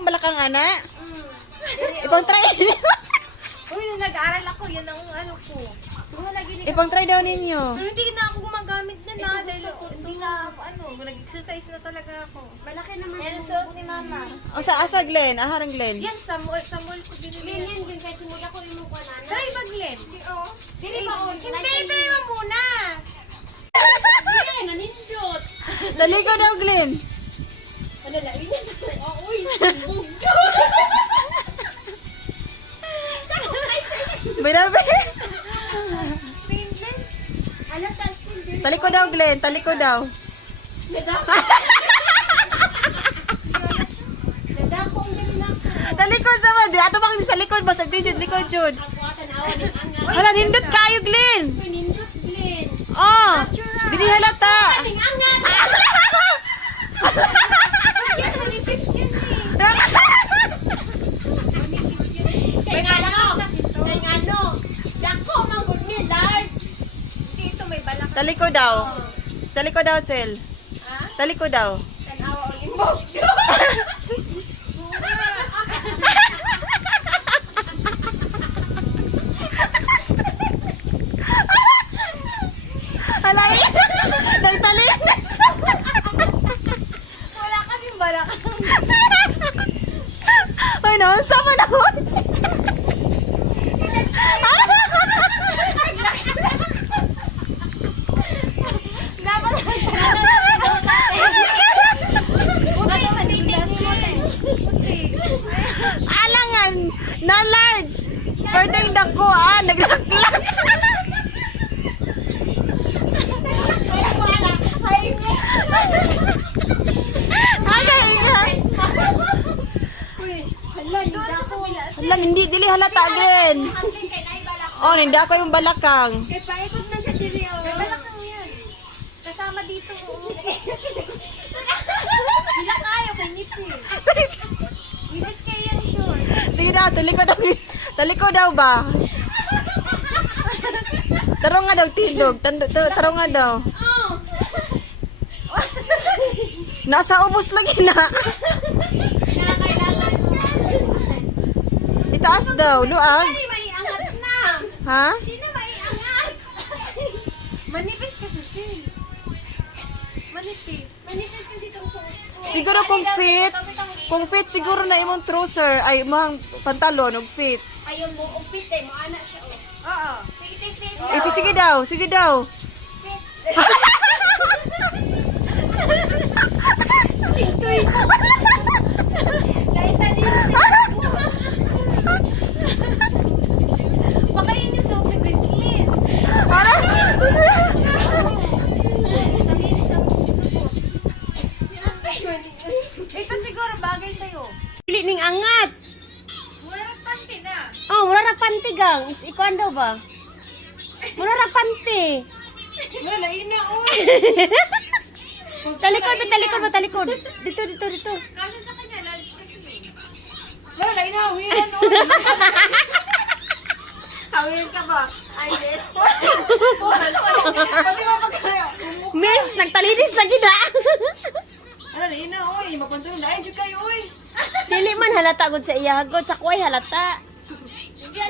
akong balakang ana. Ipang try. Uy, nung nag-aaral ako, yan ang ano ko. Ipang try daw ninyo. Pero hindi na ako gumagamit na dahil hindi na ako, nag-exercise na talaga ako. Malaki naman. Yan ang suot ni Mama. O sa asa Glenn, aharang Glenn. Yan, sa mall ko binili. Ganyan din kasi muna ko yung mukha na. Try ba, Glenn? Dili ba on? Hindi, try mo muna. Dili, nanindot. Taliko daw Glenn. Ano na, inis. Uy, Binabi. ano tasin din? Taliko daw Glenn, taliko daw. Nadakong ganun ako. Talikod naman. Di ato bang sa likod ba? Sa digit, likod jud. Ako tanawa ni Angat. Hala, nindot kayo Glenn. Uy, nindot, Glenn. Oh, dili halata. Ating Angat. Yan, manipis yan eh. Kaya nga lang, kaya nga no. Dako, manggod ni large. Dito may balak. Taliko daw. Taliko daw, Sel. Ha? Taliko daw. Tanawa ulit mo. Hala, nagtalik na sa... Wala ka din balak. Ay, naunsa mo na mo. Alangan, na large. Pwedeng dako, naglaklag. Hala, hindi dili halata Glenn. Oh, hindi ako yung balakang. Kaya paikot man siya diri o. May balakang yan. Kasama dito o. Bila kayo kay Nipi. Minis kayo yan short. Sige daw, taliko daw ba? Tarong nga daw tindog, tarong nga daw. Nasa ubos lagi na. Itaas daw, luag. Hindi maiangat na. Ha? Hindi na maiangat. Manipis kasi sil. Manipis. Manipis kasi itong suot ko. Siguro kung fit siguro na imong trouser ay imong pantalon ug fit. Ayun mo, upit eh, mo anak siya oh. Oo. Sige, fit. Sige daw, sige daw. Kahit talino baka yun yung suot ni Grizzly. Ito siguro bagay sa'yo. Dili ning angat. Mura panty na. Oh, mura ra panty gang. Is ikuan daw ba? Mura ra panty. Wala, ina, uy. Talikod. Dito. Kasi sa kanya, large kasi. Wala ina, wiran no. Hawin ka ba? Ay, yes. Pati mo pagkaya. Miss, nagtalinis lagi na. Wala ina, oy, mapantalon na ay jud kayo oy. Dili man halata gud sa iya hagod sa kuway halata.